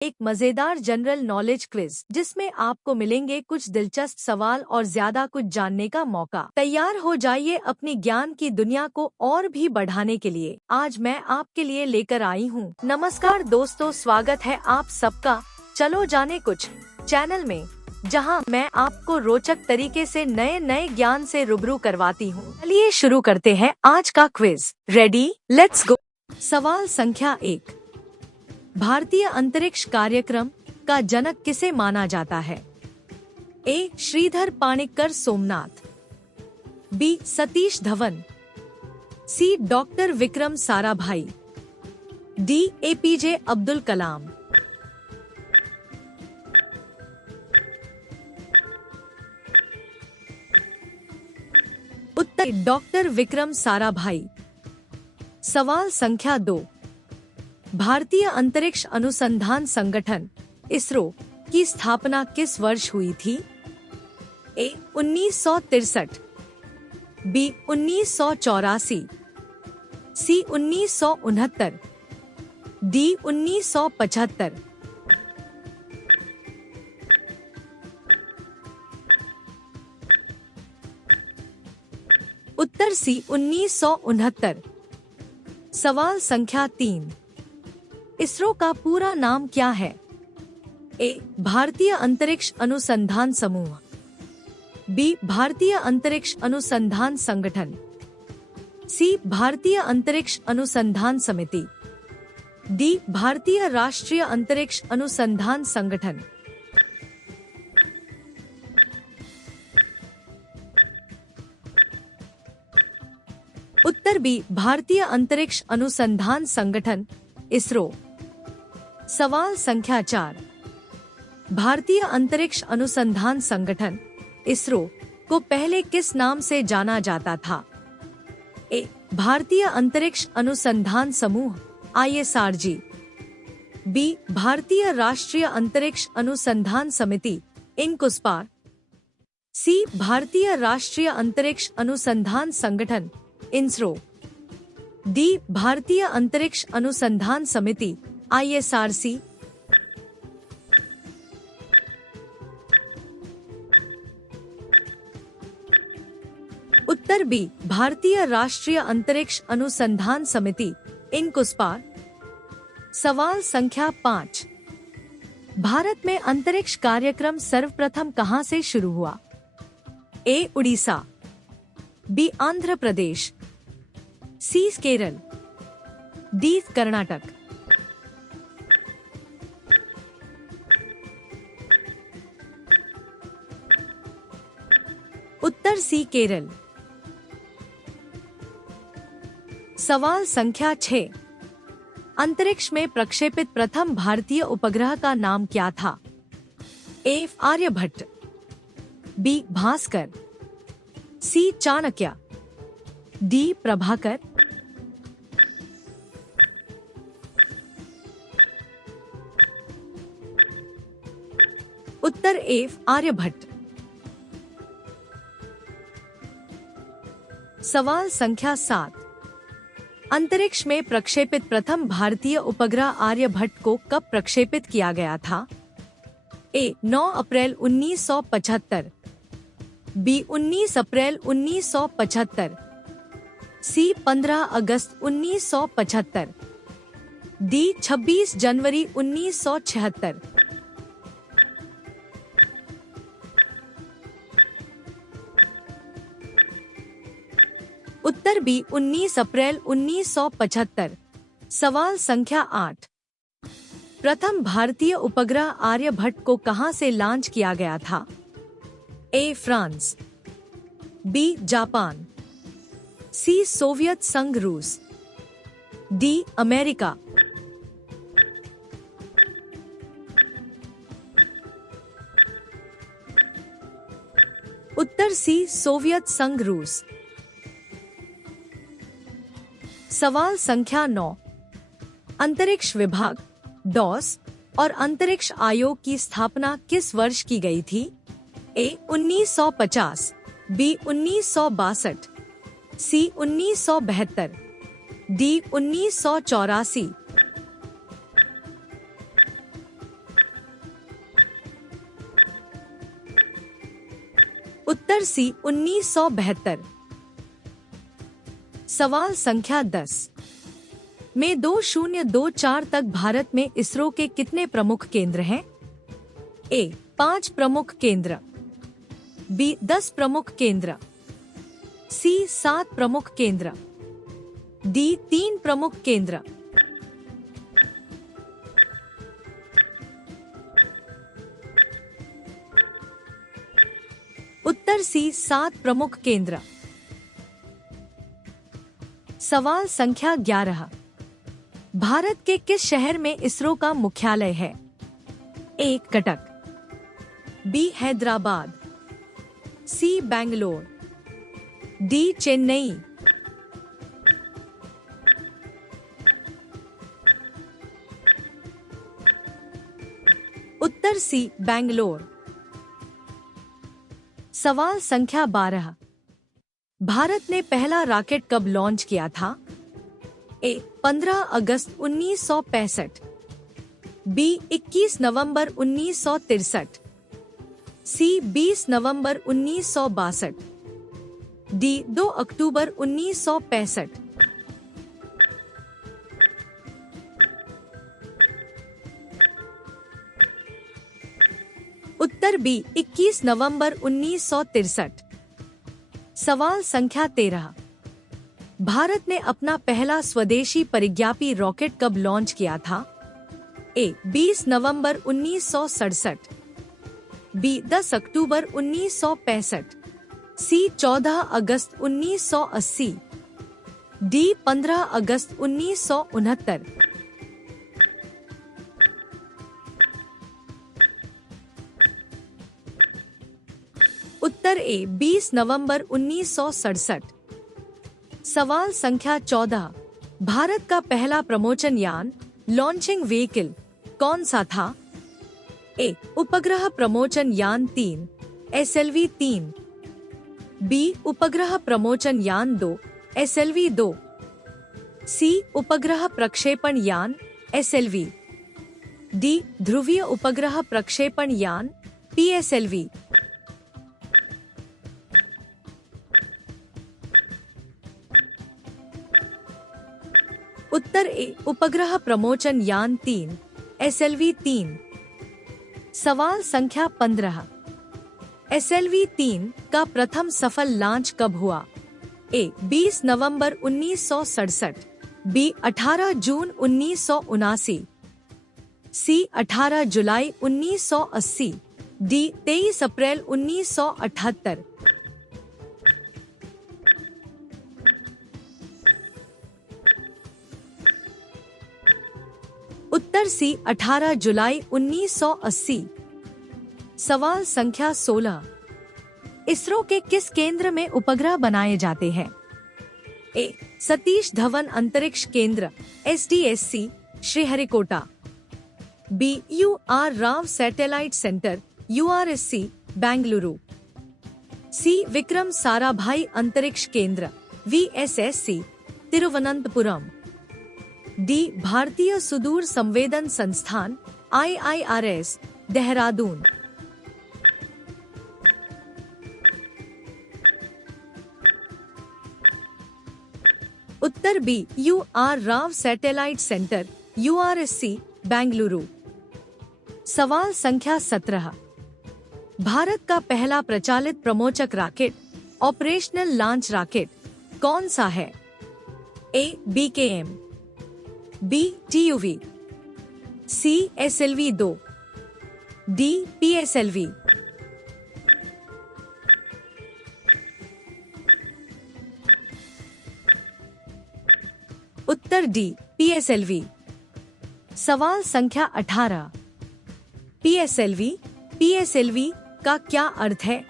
एक मजेदार general knowledge quiz जिसमें आपको मिलेंगे कुछ दिलचस्प सवाल और ज्यादा कुछ जानने का मौका। तैयार हो जाइए अपनी ज्ञान की दुनिया को और भी बढ़ाने के लिए। आज मैं आपके लिए लेकर आई हूँ। नमस्कार दोस्तों, स्वागत है आप सबका चलो जाने कुछ चैनल में, जहां मैं आपको रोचक तरीके से नए नए ज्ञान से रूबरू करवाती हूं। चलिए शुरू करते हैं आज का क्विज। Ready, let's go. सवाल संख्या 1। भारतीय अंतरिक्ष कार्यक्रम का जनक किसे माना जाता है? A. Shridhar Panicker Somnath, B. Satish Dhawan, C. Doctor Vikram Sarabhai, D. APJ Abdul Kalam. उत्तर डॉक्टर विक्रम साराभाई। सवाल संख्या 2। भारतीय अंतरिक्ष अनुसंधान संगठन इसरो की स्थापना किस वर्ष हुई थी? ए. 1963, बी. 1984, सी. 1969, डी. 1975। उत्तर सी. 1969। सवाल संख्या 3। इसरो का पूरा नाम क्या है? ए. भारतीय अंतरिक्ष अनुसंधान समूह, बी. भारतीय अंतरिक्ष अनुसंधान संगठन, सी. भारतीय अंतरिक्ष अनुसंधान समिति, डी. भारतीय राष्ट्रीय अंतरिक्ष अनुसंधान संगठन। उत्तर बी. भारतीय अंतरिक्ष अनुसंधान संगठन इसरो। सवाल संख्या 4। भारतीय अंतरिक्ष अनुसंधान संगठन इसरो को पहले किस नाम से जाना जाता था? ए. भारतीय अंतरिक्ष अनुसंधान समूह ISRG, बी. भारतीय राष्ट्रीय अंतरिक्ष अनुसंधान समिति INCUSPAR, सी. भारतीय राष्ट्रीय अंतरिक्ष अनुसंधान संगठन INSRO, डी. भारतीय अंतरिक्ष अनुसंधान समिति ISRC। उत्तर बी. भारतीय राष्ट्रीय अंतरिक्ष अनुसंधान समिति INCUSPAR। सवाल संख्या 5। भारत में अंतरिक्ष कार्यक्रम सर्वप्रथम कहां से शुरू हुआ? ए. उड़ीसा, बी. आंध्र प्रदेश, सी. केरल, डी. कर्नाटक। उत्तर सी. केरल। सवाल संख्या 6। अंतरिक्ष में प्रक्षेपित प्रथम भारतीय उपग्रह का नाम क्या था? ए. आर्यभट्ट, बी. भास्कर, सी. चाणक्य, डी. प्रभाकर। उत्तर ए. आर्यभट्ट। सवाल संख्या 7। अंतरिक्ष में प्रक्षेपित प्रथम भारतीय उपग्रह आर्यभट्ट को कब प्रक्षेपित किया गया था? ए. 9 अप्रैल 1975, बी. 19 अप्रैल 1975, सी. 15 अगस्त 1975, डी. 26 जनवरी 1976। उत्तर बी. 19 अप्रैल 1975। सवाल संख्या 8। प्रथम भारतीय उपग्रह आर्यभट्ट को कहां से लॉन्च किया गया था? A. France, B. Japan, C. Soviet संघ रूस, डी. अमेरिका। उत्तर सी. सोवियत संघ रूस। सवाल संख्या 9। अंतरिक्ष विभाग डॉस और अंतरिक्ष आयोग की स्थापना किस वर्ष की गई थी? ए. 1950, बी. 1962, सी. 1972, डी. 1984, उत्तर सी 1972। सवाल संख्या 10 में 2024 तक भारत में इसरो के कितने प्रमुख केंद्र हैं? ए 5 प्रमुख केंद्र, बी 10 प्रमुख केंद्र, सी 7 प्रमुख केंद्र, डी 3 प्रमुख केंद्र। उत्तर सी 7 प्रमुख केंद्र। सवाल संख्या 11 भारत के किस शहर में इसरो का मुख्यालय है? ए कटक, बी हैदराबाद, सी बेंगलोर, डी चेन्नई। उत्तर सी बेंगलोर। सवाल संख्या 12 भारत ने पहला रॉकेट कब लॉन्च किया था? ए 15 अगस्त 1965, बी 21 नवंबर 1963, सी 20 नवंबर 1962, डी 2 अक्टूबर 1965। उत्तर बी 21 नवंबर 1963। सवाल संख्या 13 भारत ने अपना पहला स्वदेशी परिज्ञापी रॉकेट कब लॉन्च किया था? ए 20 नवंबर 1967, बी 10 अक्टूबर 1965, सी 14 अगस्त 1980, डी 15 अगस्त 1969। उत्तर ए 20 नवंबर 1967। सवाल संख्या 14 भारत का पहला प्रमोचन यान लॉन्चिंग व्हीकल कौन सा था? ए उपग्रह प्रमोचन यान 3 SLV-3, बी उपग्रह प्रमोचन यान 2 SLV-2, सी उपग्रह प्रक्षेपण यान SLV, डी ध्रुवीय उपग्रह प्रक्षेपण यान PSLV। उत्तर ए उपग्रह प्रमोचन यान 3 SLV-3। सवाल संख्या 15 SLV-3 का प्रथम सफल लॉन्च कब हुआ? ए 20 नवंबर 1967, बी 18 जून 1979, सी 18 जुलाई 1980, डी 23 अप्रैल 1978। उत्तर सी 18 जुलाई 1980। सवाल संख्या 16 इसरो के किस केंद्र में उपग्रह बनाए जाते हैं? ए सतीश धवन अंतरिक्ष केंद्र SDSC Sriharikota, B UR Rao satellite centre URSC Bengaluru, C Vikram Sarabhai अंतरिक्ष केंद्र VSSC तिरुवनंतपुरम, डी भारतीय सुदूर संवेदन संस्थान IIRS देहरादून। उत्तर B UR Rao satellite centre URSC Bengaluru. सवाल संख्या 17 भारत का पहला प्रचालित प्रमोचक रॉकेट ऑपरेशनल लॉन्च रॉकेट कौन सा है? A BKM, B TUV, C SLV-2, D PSLV। उत्तर डी PSLV। सवाल संख्या 18 PSLV का क्या अर्थ है?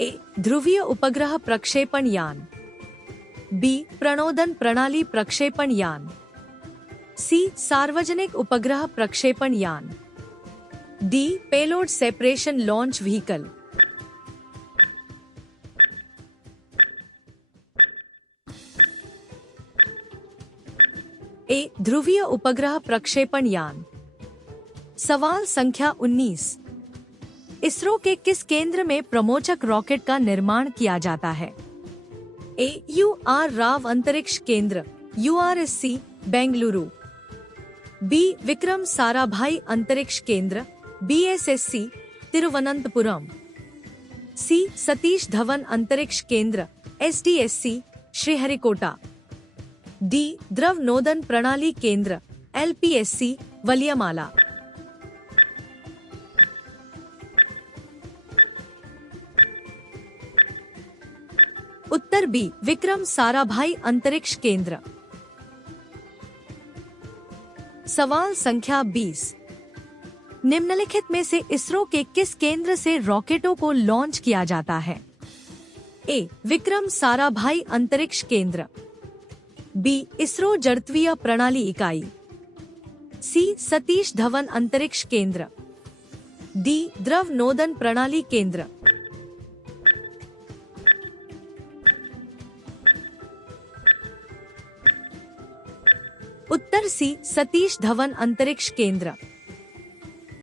ए ध्रुवीय उपग्रह प्रक्षेपण यान, बी प्रणोदन प्रणाली प्रक्षेपण यान, सी सार्वजनिक उपग्रह प्रक्षेपण यान, D payload separation launch vehicle. A ध्रुवीय उपग्रह प्रक्षेपण यान। सवाल संख्या 19 इसरो के किस केंद्र में प्रमोचक रॉकेट का निर्माण किया जाता है? ए. UR राव अंतरिक्ष केंद्र URSC बेंगलुरु, बी. विक्रम साराभाई अंतरिक्ष केंद्र BSSC तिरुवनंतपुरम, सी. सतीश धवन अंतरिक्ष केंद्र SDSC श्रीहरिकोटा, डी. द्रव नोदन प्रणाली केंद्र LPSC वलियामाला। उत्तर बी. विक्रम साराभाई अंतरिक्ष केंद्र। सवाल संख्या 20, निम्नलिखित में से इसरो के किस केंद्र से रॉकेटों को लॉन्च किया जाता है? ए. विक्रम साराभाई अंतरिक्ष केंद्र, बी. इसरो जड़त्वीय प्रणाली इकाई, सी. सतीश धवन अंतरिक्ष केंद्र, डी. द्रव नोदन प्रणाली केंद्र। उत्तर सी. सतीश धवन अंतरिक्ष केंद्र।